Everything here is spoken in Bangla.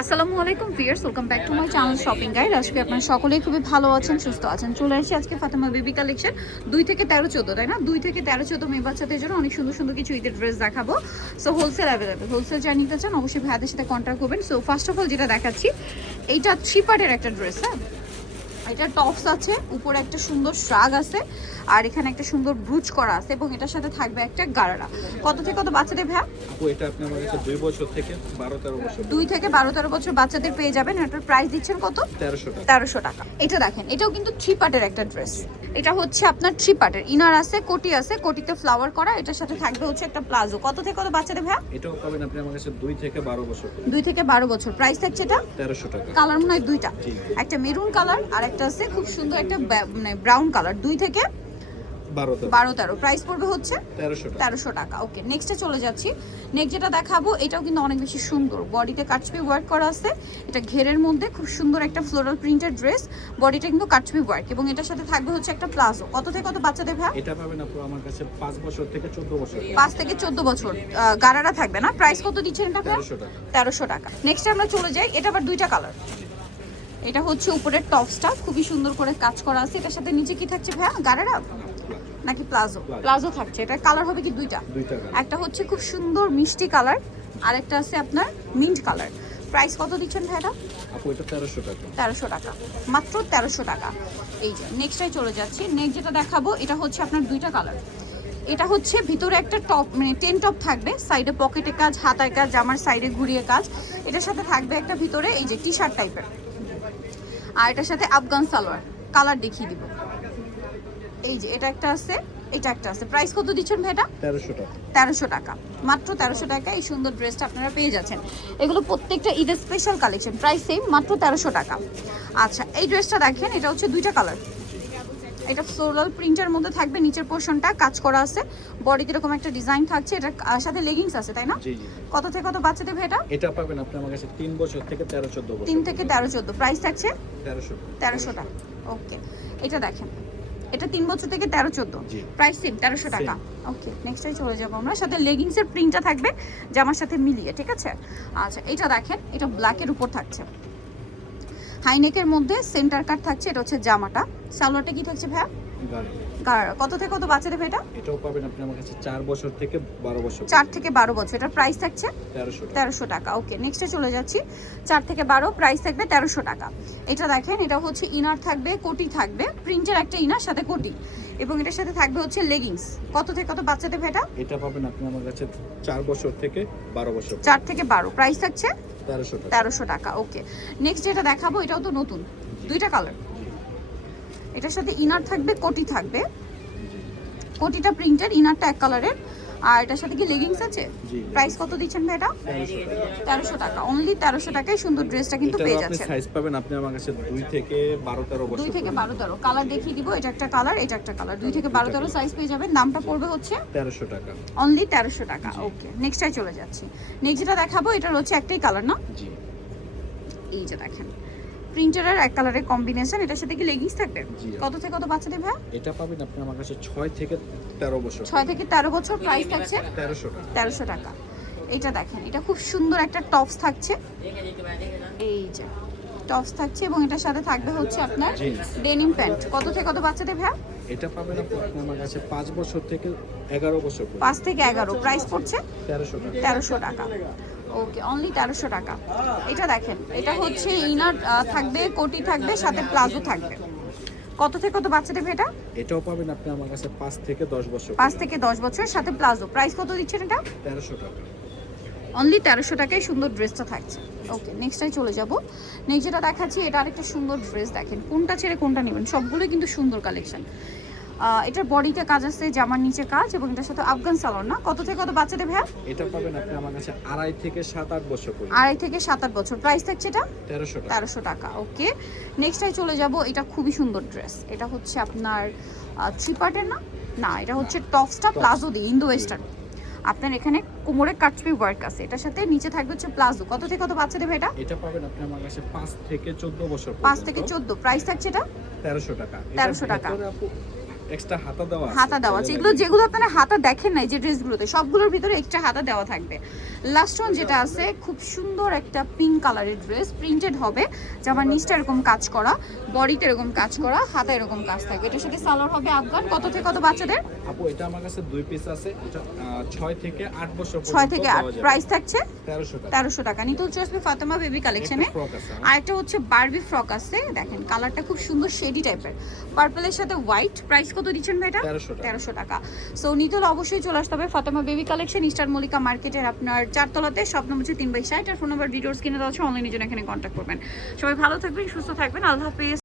আসসালামু আলাইকুম viewers, welcome back to my channel shopping guide. আজকে আপনারা সকলেই খুবই ভালো আছেন, সুস্থ আছেন। চলে আসছি আজকে ফাতেমা বেবি কালেকশন 2 থেকে 13 14, তাই না? 2 থেকে 13 14 মেয়ে বাচ্চাদের জন্য অনেক সুন্দর সুন্দর কিছু ঈদের ড্রেস দেখাবো। সো হোলসেল অ্যাভেলেবেল, হোলসেল যারা নিতে চান অবশ্যই ভাইয়াদের সাথে কন্ট্যাক্ট করবেন। সো ফার্স্ট অফ অল যেটা দেখাচ্ছি, এইটা 3 পার্টের একটা ড্রেস। হ্যাঁ, এটা টপস আছে, উপরে একটা সুন্দর শ্রাগ আছে, আর এখানে একটা সুন্দর ব্রুচ করা আছে, এবং এটার সাথে থাকবে একটা গারারা। কত থেকে কত বাচ্চাদের ভাইয়া? আপু এটা আপনি আমার কাছে 2 বছর থেকে 12-13 বছর 2 থেকে 12-13 বছর বাচ্চাদের পেয়ে যাবেন। এটার প্রাইস দিচ্ছেন কত? 1300 টাকা। এটা দেখেন, এটাও কিন্তু 3 পার্টের একটা ড্রেস। এটা হচ্ছে আপনার 3 পার্টের, ইনার আছে, কোটি আছে, কোটিতে ফ্লাওয়ার করা। এটার সাথে থাকবে হচ্ছে একটা প্লাজো। কত থেকে কত বাচ্চাদের ভাইয়া? এটাও পাবেন আপনি আমার কাছে 2 থেকে 12 বছর 2 থেকে 12 বছর। প্রাইস থাকছে এটা 1300 টাকা। কালার মনে হয় দুইটা, জি। একটা মেরুন কালার আর একটা আছে খুব সুন্দর একটা মানে ব্রাউন কালার। 2 থেকে 12-13 প্রাইস পড়বে হচ্ছে 1300 টাকা। ওকে, নেক্সটে চলে যাচ্ছি। নেক্সট যেটা দেখাবো, এটাও কিন্তু অনেক বেশি সুন্দর। বডিতে কাটছবি ওয়ার্ক করা আছে, এটা ঘেরের মধ্যে খুব সুন্দর একটা ফ্লোরাল প্রিন্টেড ড্রেস। বডিটা কিন্তু কাটছবি ওয়ার্ক, এবং এটার সাথে থাকবে হচ্ছে একটা প্লাজো। কত থেকে কত বাচ্চাদের ভাই? এটা পাবেন আপু আমার কাছে 5 বছর থেকে 14 বছর 5 থেকে 14 বছর। গারারা থাকবে না? প্রাইস কত দিচ্ছেন এটা? 1300 টাকা। 1300 টাকা। নেক্সট আমরা চলে যাই, এটা আবার দুইটা কালার। এটা হচ্ছে উপরের টপসটা খুবই সুন্দর করে কাজ করা আছে, এটার সাথে নিচে কি থাকছে ভাইয়া? গারারা নাকি প্লাজো? প্লাজো থাকছে। এটা কালার হবে কি দুইটা? একটা হচ্ছে খুব সুন্দর মিষ্টি কালার, আর একটা আছে আপনার মিন্ট কালার। প্রাইস কত দিচ্ছেন ভাইটা? আপু এটা 1300 টাকা। 1300 টাকা, মাত্র 1300 টাকা। এই যে নেক্সটটাই চলে যাচ্ছি। নেক্সট যেটা দেখাবো, এটা হচ্ছে আপনার দুইটা কালার। এটা হচ্ছে ভিতরে একটা টপ, মানে 10 টপ থাকবে, সাইডে পকেটে কাজ, হাতায় কাজ, জামার সাইডে ঘুরিয়ে কাজ। এটার সাথে থাকবে একটা ভিতরে এই যে টি শার্ট টাইপের, আর এটার সাথে আফগান সালোয়ার। কালার দেখিয়ে দিব। এই যে এটা একটা আছে, এটা একটা আছে। প্রাইস কত দিচ্ছেন ভাইটা? 1300 টাকা। 1300 টাকা, মাত্র 1300 টাকা এই সুন্দর ড্রেসটা আপনারা পেয়ে যাচ্ছেন। এগুলো প্রত্যেকটা ঈদের স্পেশাল কালেকশন, প্রাইস সেম, মাত্র 1300 টাকা। আচ্ছা, এই ড্রেসটা দেখেন, এটা হচ্ছে দুইটা কালার। এটা ফ্লোরাল প্রিন্টের মধ্যে থাকবে, নিচের পোর্শনটা কাজ করা আছে, বডিতে এরকম একটা ডিজাইন থাকছে। এটার সাথে লেগিংস আছে, তাই না? জি জি। কত থেকে কত বাচ্চাদের ভাই এটা? এটা পাবেন আপনি আমার কাছে 3 বছর থেকে 13-14 বছর 3 থেকে 13-14। প্রাইস থাকছে 1300 টাকা। ওকে, এটা দেখেন, এটা 3 বছর থেকে 13-14, জি। প্রাইস সেম 1300 টাকা। ওকে, নেক্সটটাই চলে যাবো আমরা। সাথে লেগিংসের প্রিন্টটা থাকবে জামার সাথে মিলিয়ে, ঠিক আছে? আচ্ছা, এটা দেখেন, এটা ব্ল্যাকের উপর থাকছে, হাইনেকের মধ্যে সেন্টার কাট থাকছে। এটা হচ্ছে জামাটা। সালোয়ারটা কি থাকছে ভাইয়া? গাড়া। কত থেকে কত বাচ্চাদের ভাই এটা? এটাও পাবেন আপনি আমার কাছে 4 বছর থেকে 12 বছর 4 থেকে 12 বছর। এটার প্রাইস থাকছে 1300 টাকা। ওকে, নেক্সটে চলে যাচ্ছি। 4 থেকে 12, প্রাইস থাকবে 1300 টাকা। এটা দেখেন, এটা হচ্ছে ইনার থাকবে, কোটি থাকবে, প্রিন্টের একটা ইনার সাথে কোটি, এবং এটার সাথে থাকবে হচ্ছে লেগিংস। কত থেকে কত বাচ্চাদের ভাই এটা? এটা পাবেন আপনি আমার কাছে 4 বছর থেকে 12 বছর 4 থেকে 12, প্রাইস থাকছে 1300 টাকা। 1300 টাকা। ওকে, নেক্সট যেটা দেখাবো, এটাও তো নতুন, দুইটা কালার। এটার সাথে ইনার থাকবে, কোটি থাকবে, কোটিটা প্রিন্টেড, ইনারটা এক কালারের, আর এটার সাথে কি লেগিংস আছে? জি। প্রাইস কত দিচ্ছেন ভাই এটা? 1300 টাকা, অনলি 1300 টাকায় সুন্দর ড্রেসটা কিন্তু পেয়ে আপনি যাচ্ছেন। সাইজ পাবেন আপনি আমার কাছে 2 থেকে 12-13 বছর 2 থেকে 12-13 কালার দেখিয়ে দিব। এটা একটা কালার, এটা একটা কালার। 2 থেকে 12-13 সাইজ পেয়ে যাবেন। দামটা পড়বে হচ্ছে 1300 টাকা, অনলি 1300 টাকা। ওকে, নেক্সটটাই চলে যাচ্ছি। নেক্সট যেটা দেখাবো, এটার হচ্ছে একটাই কালার না? জি। এই যে দেখেন, প্রিন্টারের এক কালারের কম্বিনেশন। এটার সাথে কি লেগিংস থাকবে? জি। কত থেকে কত বাচ্চাদের ভাই? এটা পাবেন আপনি আমার কাছে 6 থেকে 13 বছর 6 থেকে 13 বছর। প্রাইস থাকছে 1300 টাকা। 1300 টাকা। এটা দেখেন, এটা খুব সুন্দর একটা টপস থাকছে, এই যে টপস থাকছে, এবং এটার সাথে থাকবে হচ্ছে আপনার জিন্স। Denim pant. কত থেকে কত বাচ্চাদের ভাই? এটা পাবেন আপনি আমার কাছে 5 বছর থেকে 11 বছর 5 থেকে 11, প্রাইস পড়ছে 1300 টাকা। 1300 টাকা। ওকে, অনলি 1300 টাকা। এটা দেখেন, এটা হচ্ছে ইনার থাকবে, কোটি থাকবে, সাথে প্লাজো থাকবে। কত থেকে কত বাচ্চাদের ভাই এটা? এটাও পাবেন আপনি আমার কাছে 5 থেকে 10 বছর 5 থেকে 10 বছর, সাথে প্লাজো। প্রাইস কত দিচ্ছেন এটা? 1300 টাকা। অনলি 1300 টাকায় সুন্দর ড্রেসটা থাকছে। ওকে, নেক্সটটাই চলে যাব। নেক্সট যেটা দেখাচ্ছি, এটা আরেকটা সুন্দর ড্রেস। দেখেন, কোনটা ছেড়ে কোনটা নেবেন, সবগুলোই কিন্তু সুন্দর কালেকশন। এটার বডিতে কাজ আছে, জামার নিচে কাজ, এবং এটার সাথে আফগান সালোয়ার না? কত থেকে কত বাচ্চাদের ভাই? এটা পাবেন আপনি আমার কাছে 2.5 থেকে 7-8 বছর পর্যন্ত 2.5 থেকে 7-8 বছর। প্রাইস থাকছে এটা 1300 টাকা। 1300 টাকা। ওকে, নেক্সটটাই চলে যাব। এটা খুবই সুন্দর ড্রেস। এটা হচ্ছে আপনার 3 পার্টের না? না, এটা হচ্ছে টপসটা প্লাজো দিয়ে ইন্দো ওয়েস্টার্ন। আপনার এখানে কোমরে কাটছবি ওয়ার্ক আছে, এটার সাথে নিচে থাকবে হচ্ছে প্লাজো। কত থেকে কত বাচ্চাদের ভাই এটা? এটা পাবেন আপনি আমার কাছে 5 থেকে 14 বছর 5 থেকে 14, প্রাইস থাকছে এটা 1300 টাকা। 1300 টাকা। এটার ভেতরে আপু এক্সট্রা হাতা দেওয়া আছে। হাতা দেওয়া আছে, এগুলো যেগুলো আপনারা হাতা দেখেন নাই যে ড্রেসগুলোতে সবগুলোর ভিতরে এক্সট্রা হাতা দেওয়া থাকবে। লাস্ট ওয়ান যেটা আছে খুব সুন্দর একটা পিঙ্ক কালারের ড্রেস, প্রিন্টেড হবে, জামার নিচটা এরকম কাজ করা, বডিতে এরকম কাজ করা, হাতা এরকম কাজ থাকবে। এটার সাথে সালোয়ার হবে আফগান। কত থেকে কত বাচ্চাদের? আপু এটা আমার কাছে 2 পিস আছে, এটা 6 থেকে 8 বছর 6 থেকে 8, প্রাইস থাকছে 1300 টাকা। 1300 টাকা। নিতুল চয়েসবে ফাতেমা বেবি কালেকশনে। ফ্রক আছে আর একটা হচ্ছে বারবি ফ্রক আছে, দেখেন কালারটা খুব সুন্দর শেডি টাইপের, পার্পলের সাথে হোয়াইট। প্রাইস কত দিচ্ছেন ভাই এটা? 1300 টাকা। সো নিতুল অবশ্যই চলে আসতে হবে Fatema baby collection, Easter Mallika মার্কেটের আপনার 4 তলাতে, শপ নম্বর হচ্ছে 3/60। আর ফোন নাম্বার ডিটেইলস কিনে দেওয়া আছে, অনলাইনে জন্য এখানে কন্ট্যাক্ট করবেন। সবাই ভালো থাকবেন, সুস্থ থাকবেন, আল্লাহ হাফেজ।